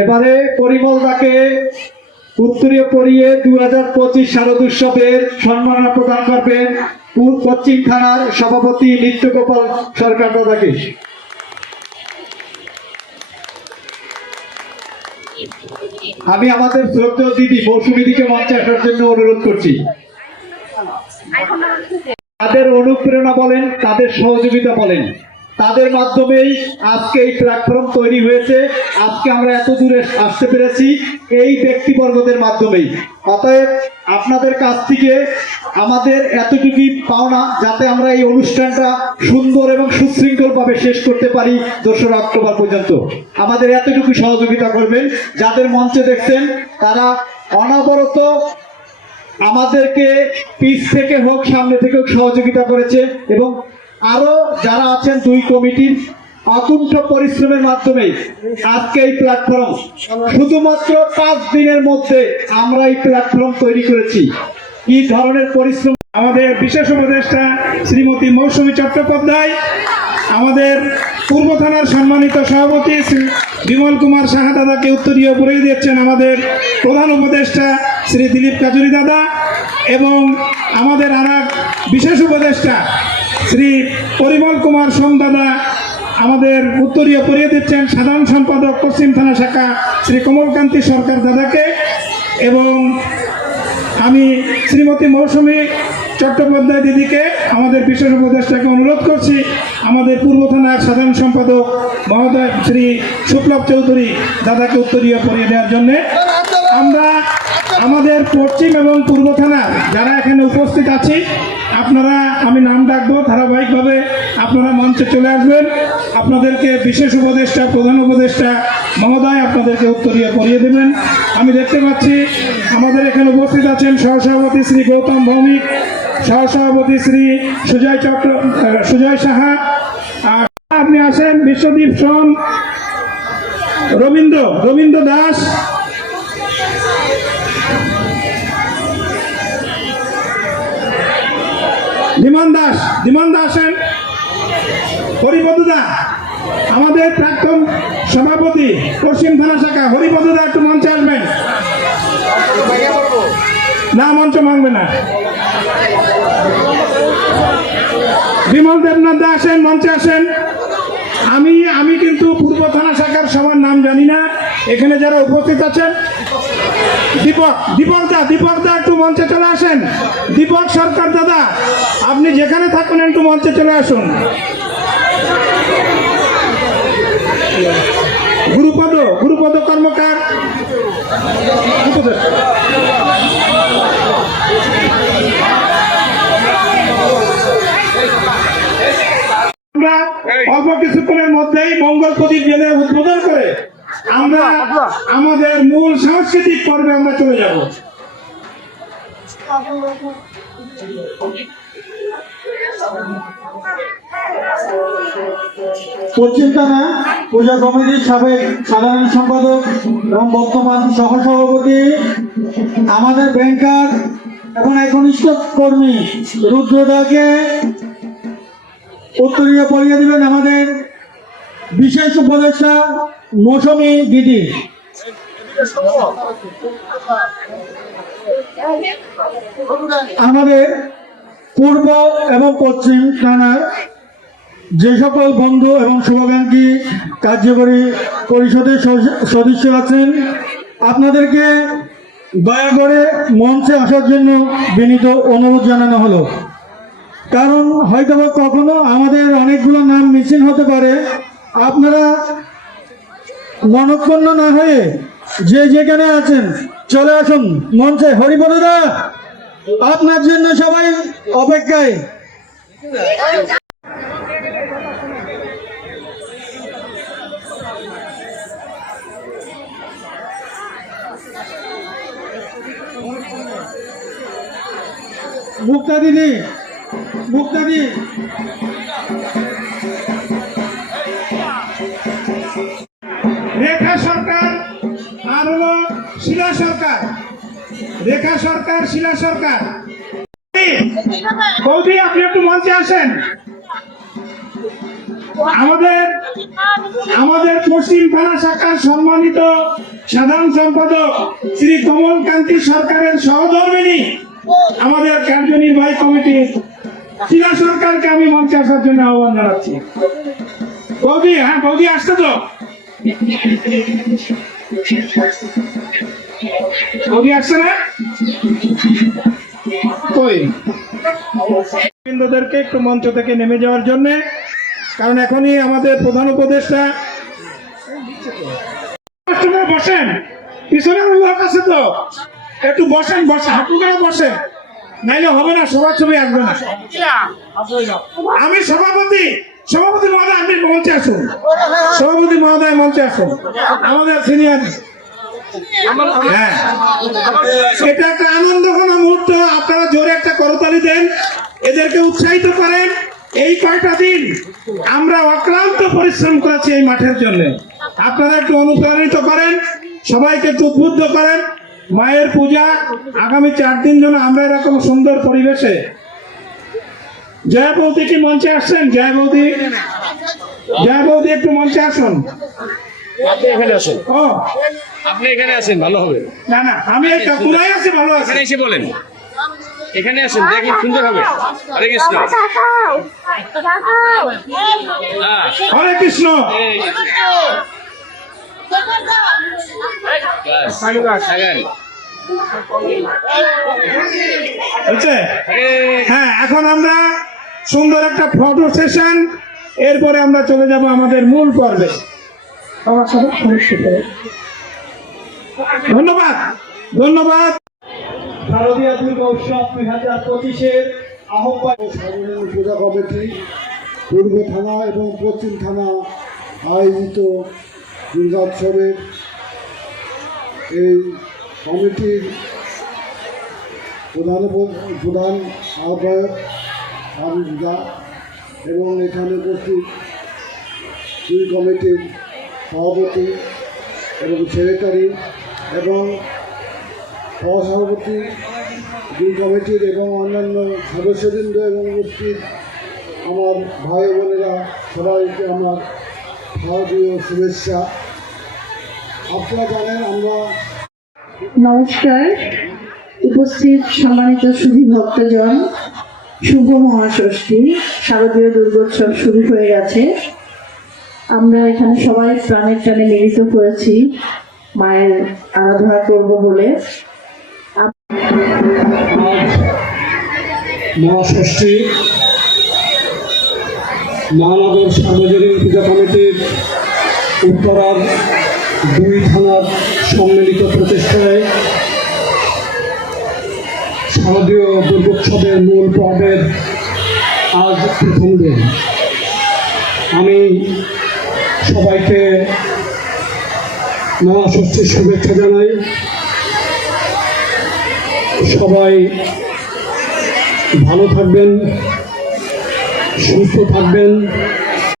এবারে পরিমল দাকে উত্তরীয় পরিয়ে দু হাজার পঁচিশ শারদ উৎসবের সম্মাননা প্রদান করবেন পশ্চিম থানার সভাপতি নিত্যগোপাল সরকার দাদাকে। আমি আমাদের শ্রদ্ধেয় দিদি মৌসুমীদিকে মঞ্চে আসার জন্য অনুরোধ করছি। তাদের অনুপ্রেরণা বলেন, তাদের সহযোগিতা বলেন। তাদের মাধ্যমেই আজকে এই প্ল্যাটফর্ম তৈরি হয়েছে। আজকে আমরা এত দূরে আসতে পেরেছি এই ব্যক্তিবর্গদের মাধ্যমেই। অতএব আপনাদের কাছ থেকে আমাদের এতটুকুই পাওনা যাতে আমরা এই অনুষ্ঠানটা সুন্দর এবং সুশৃঙ্খলভাবে শেষ করতে পারি দোসরা অক্টোবর পর্যন্ত। আমাদের এতটুকু সহযোগিতা করবেন। যাদের মঞ্চে দেখছেন, তারা অনবরত আমাদেরকে পিছ থেকে হোক, সামনে থেকে হোক সহযোগিতা করেছে এবং আরও যারা আছেন দুই কমিটির অকুণ্ঠ পরিশ্রমের মাধ্যমে আজকে এই প্ল্যাটফর্ম শুধুমাত্র পাঁচ দিনের মধ্যে আমরা এই প্ল্যাটফর্ম তৈরি করেছি। কি ধরনের পরিশ্রম? আমাদের বিশেষ উপদেষ্টা শ্রীমতী মৌসুমী চট্টোপাধ্যায়, আমাদের পূর্ব থানার সম্মানিত সভাপতি বিমল কুমার সাহা দাদাকে উত্তরীয় পড়িয়ে দিচ্ছেন আমাদের প্রধান উপদেষ্টা শ্রী দিলীপ কাজুরি দাদা এবং আমাদের আর বিশেষ উপদেষ্টা শ্রী পরিমল কুমার সোম দাদা আমাদের উত্তরীয় পড়িয়ে দিচ্ছেন সাধারণ সম্পাদক পশ্চিম থানা শাখা শ্রী কমলকান্তি সরকার দাদাকে এবং আমি শ্রীমতী মৌসুমী চট্টোপাধ্যায় দিদিকে, আমাদের বিশেষ উপদেষ্টাকে অনুরোধ করছি, আমাদের পূর্ব থানার সাধারণ সম্পাদক মহোদয় শ্রী সুপ্লব চৌধুরী দাদাকে উত্তরীয় পড়িয়ে দেওয়ার জন্যে। আমরা আমাদের পশ্চিম এবং পূর্ব থানার যারা এখানে উপস্থিত আছি, আপনারা, আমি নাম ডাকবো ধারাবাহিকভাবে, আপনারা মঞ্চে চলে আসবেন। আপনাদেরকে বিশেষ উপদেষ্টা, প্রধান উপদেষ্টা মহোদয় আপনাদেরকে উত্তরীয় করিয়ে দেবেন। আমি দেখতে পাচ্ছি আমাদের এখানে উপস্থিত আছেন সহসভাপতি শ্রী গৌতম ভৌমিক, সহসভাপতি শ্রী সুজয় চক্র সুজয় সাহা। আর আপনি আসেন বিশ্বদীপ সোম, রবীন্দ্র রবীন্দ্র দাস। ধীমান দাস ধীমান দাস হরিপদদা, আমাদের প্রাক্তন সভাপতি পশ্চিম থানা শাখা, হরিপদদা, একটু মঞ্চে আসবেন। না, মঞ্চ মাংবে না। বিমল দেবনাথ দা আসেন, মঞ্চে আসেন। আমি আমি কিন্তু পূর্ব থানা শাখার সবার নাম জানি না। এখানে যারা উপস্থিত আছেন, দীপক দীপক দা দীপক দা একটু মঞ্চে চলে আসেন। দীপক সরকার দাদা আপনি যেখানে থাকুন, একটু মঞ্চে চলে আসুন। গুরুপদ গুরুপদ কর্মকার। আমরা অল্প কিছুক্ষণের মধ্যেই মঙ্গল প্রদীপ জেলে উদ্বোধন করে আমরা আমাদের মূল সাংস্কৃতিক পর্বে আমরা চলে যাব। পূজা কমিটির সাবেক সাধারণ সম্পাদক এবং বর্তমান আমাদের ব্যাংকার এবং একনিষ্ঠ কর্মী রুদ্রদাকে উত্তরীয় দিবেন আমাদের বিশেষ উপদেষ্টা মৌসুমী দিদি। আমাদের পূর্ব এবং পশ্চিম থানার যে সকল বন্ধু এবং শুভাকাঙ্ক্ষী কার্যকরী পরিষদের সদস্য- আছেন, আপনাদেরকে দয়া করে মঞ্চে আসার জন্য বিনীত অনুরোধ জানানো হলো। কারণ হয়তো কখনো আমাদের অনেকগুলো নাম মিসিং হতে পারে, আপনারা মনক্ষুণ্ণ না হয়ে যে যেখানে আছেন, চলে আসুন মঞ্চে। হরিপদা আপনার জন্য সবাই অপেক্ষায়। মুক্তা দিদি মুক্তা দি। রেখা রেখা সরকার, শিলা সরকার। বৌদি, আপনি একটু মঞ্চে আসেন। আমাদের আমাদের পশ্চিম থানা শাখার সম্মানিত সাধারণ সম্পাদক শ্রী কমল কান্তি সরকারের সহধর্মিনী, আমাদের কার্যনির্বাহী কমিটির চীনা সরকারকে আমি মঞ্চে আসার জন্য আহ্বান জানাচ্ছি। বৌদি হ্যাঁ বৌদি আসতে তো? বৌদি আসছে না? কই? বৃন্দদেরকে একটু মঞ্চ থেকে নেমে যাওয়ার জন্য কারণ এখনই আমাদের প্রধান উপদেষ্টা বসেন। পিছনে লোক আছে তো। একটু বসেন বসেন হাঁটু করে বসেন। নাইলে হবে না সবার ছবি আসবে না। আমি সভাপতি সভাপতি মহোদয় আপনি মঞ্চে আসুন। সভাপতি মহোদয় মঞ্চে আসুন। আমাদের সিনিয়র এটা একটা আনন্দ ঘন মুহূর্ত। আপনারা জোরে একটা করতালি দেন। এদেরকে উৎসাহিত করেন। এই কয়টা দিন আমরা অক্লান্ত পরিশ্রম করেছি এই মাঠের জন্য। আপনারা একটু অনুপ্রাণিত করেন, সবাইকে একটু উদ্বুদ্ধ করেন। মায়ের পূজা, আগামী চার দিন যেন আমরা এরকম সুন্দর পরিবেশে। জয় বৌদি কি মঞ্চে আসছেন? জয় বৌদি? জয় বৌদি একটু মঞ্চে আসুন। আপনি এখানে আসেন। ও। আপনি এখানে আসেন ভালো হবে। না না আমি এই কাকুরাই আছি ভালো আছি। এখানে এসে বলেন। এখানে আসেন দেখেন সুন্দর হবে। হরে কৃষ্ণ। হরে কৃষ্ণ। হ্যাঁ এখন আমরা সুন্দর একটা ফটো সেশন। এরপরে আমরা চলে যাব আমাদের মূল পর্বে। আমার সাথে ধন্যবাদ। ধন্যবাদ। শারদীয় দুর্গা উৎসব দুই হাজার পঁচিশের আহ্বান সাধারণ পূজা কমিটি পূর্ব থানা এবং পশ্চিম থানা আয়োজিত দুর্গোৎসবের এই কমিটির প্রধান প্রধান আহ্বায়ক হামিদা এবং এখানে উপস্থিত দুই কমিটির সভাপতি এবং সেক্রেটারি এবং সহসভাপতি, দুই কমিটির এবং অন্যান্য সদস্যবৃন্দ এবং উপস্থিত আমার ভাই বোনেরা, সবাইকে আমার ভারতীয় শুভেচ্ছা। আপনারা জানেন, আমরা নমস্কার। উপস্থিত সম্মানিত সুধী ভক্তজন, শুভ মহাষষ্ঠী, শারদীয় দুর্গোৎসব শুরু হয়ে গেছে। আমরা এখানে সবাই প্রাণের টানে মিলিত হয়েছি। মায়ের আরাধনা করব বলে। মহাষষ্ঠী, মহানগর সার্বজনীন পূজা কমিটির উত্তরার দুই থানার সম্মিলিত প্রচেষ্টায় শারদীয় দুর্গোৎসবের মূল পর্বের আজ প্রথম দিন। আমি সবাইকে নানা ষষ্ঠীর শুভেচ্ছা জানাই। সবাই ভালো থাকবেন সুস্থ থাকবেন।